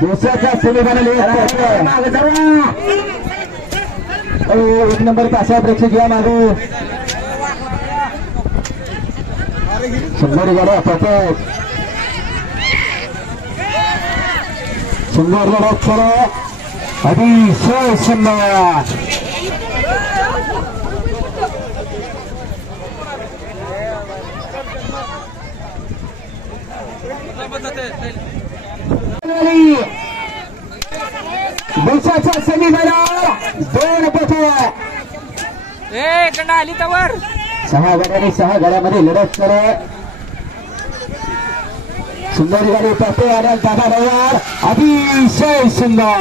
दुसऱ्याच्या सेमीफायनल एक नंबर तासा प्रेक्षक या मागे सुंदर गाड्या पटक सुंदर लढत चला अतिशय सुंदर दिवसाच्या सेमीफायनल 2 पथक आली तवर 6 गाड्यांनी 6 गाड्यामध्ये लढत करत सुंदर गाडी पटे आणि दादा ड्रायव्हर अतिशय सुंदर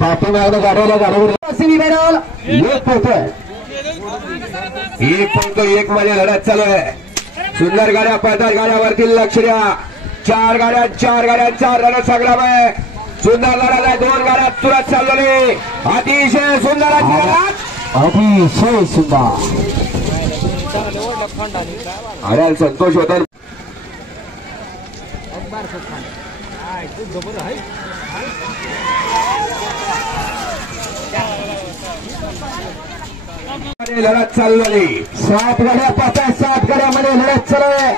पाठीमागं गाडीला गाडीवर सेमीफायनल 1 पथक 1 मध्ये लढत चालू आहे सुंदर गाड्या पळतात गाड्यावरती लक्ष द्या 4 गाड्यांचा रणसंग्राम आहे सुंदर लढत आहे 2 गाड्या तुरंत चालवली अतिशय सुंदर अतिशय सुंदर आर्याल संतोष होता लढत चालवली 7 गाड्या पाहताय 7 गाड्यामध्ये लढत चालू आहे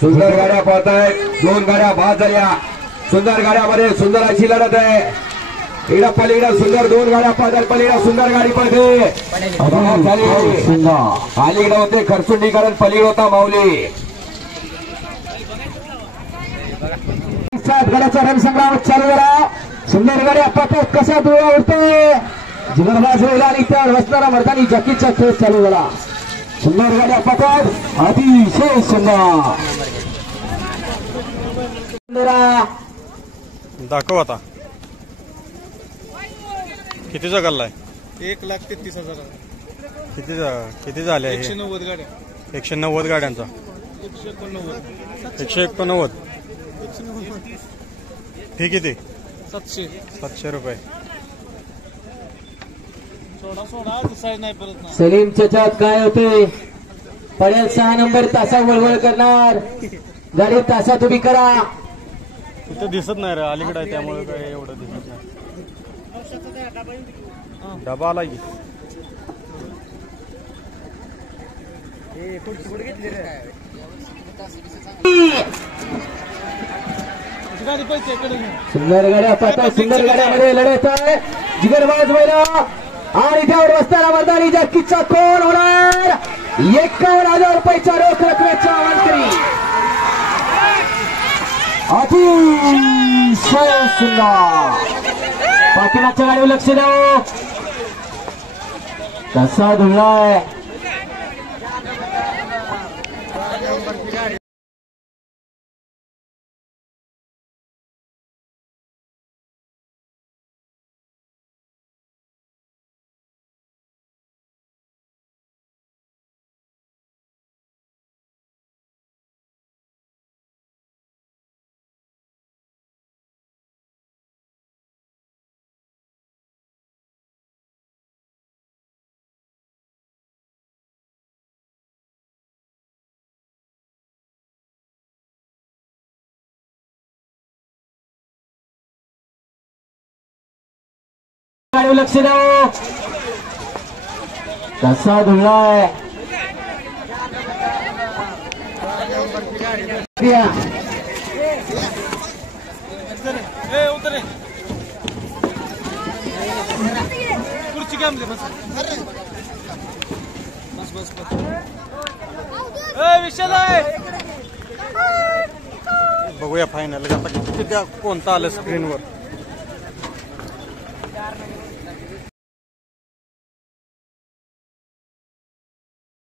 सुंदर गाड्या पळताय 2 गाड्या बाद झाल्या सुंदर गाड्यामध्ये सुंदर अशी लढत आहे इकडं पलीकडं सुंदर 2 गाड्या पळतात पलीकडं सुंदर गाडी पळते अलीकडं होते खरसुंडीकरण पलीकडं होता माऊली 7 गाड्याचा रणसंग्राम चालू झाला सुंदर गाड्या पाहतात कसा डोळा उडते जिगरबाज वेळेला आणि त्यावर बसणारा मर्दानी जकीचा खेळ चालू झाला सुंदर गाड्या पाहतात अतिशय सुंदर दाखव आता कितीचा गल्ला आहे 1,33,000 किती झाले 190 गाड्या 190 गाड्यांचा 189 ठीक किती 700 रुपये सोडा दिसायला नाही परत ना सलीम चचात काय होते पडेल 6 नंबर तासा वळवळ करणार गाडी तासात उभी करा तिथं दिसत नाही रे अलीकडे आहे त्यामुळे काय एवढं दिसत नाही डबा आला की सुंदर गाड्या पाहता सुंदर गाड्यामध्ये लढत आहे जिगरबाज बैला आणि त्यावर बसताना मर्दानी जकीचा कोण होणार 51,000 रुपयाच्या रोख रकमेचा मंत्री अतिशय सुंदर पाठीमागच्या गाडीवर लक्ष द्या कसा धुळलाय लक्ष द्या कसा धुळलाय खुर्ची काम बस विषय आहे बघूया फायनल आता किती कोणता आलं स्क्रीनवर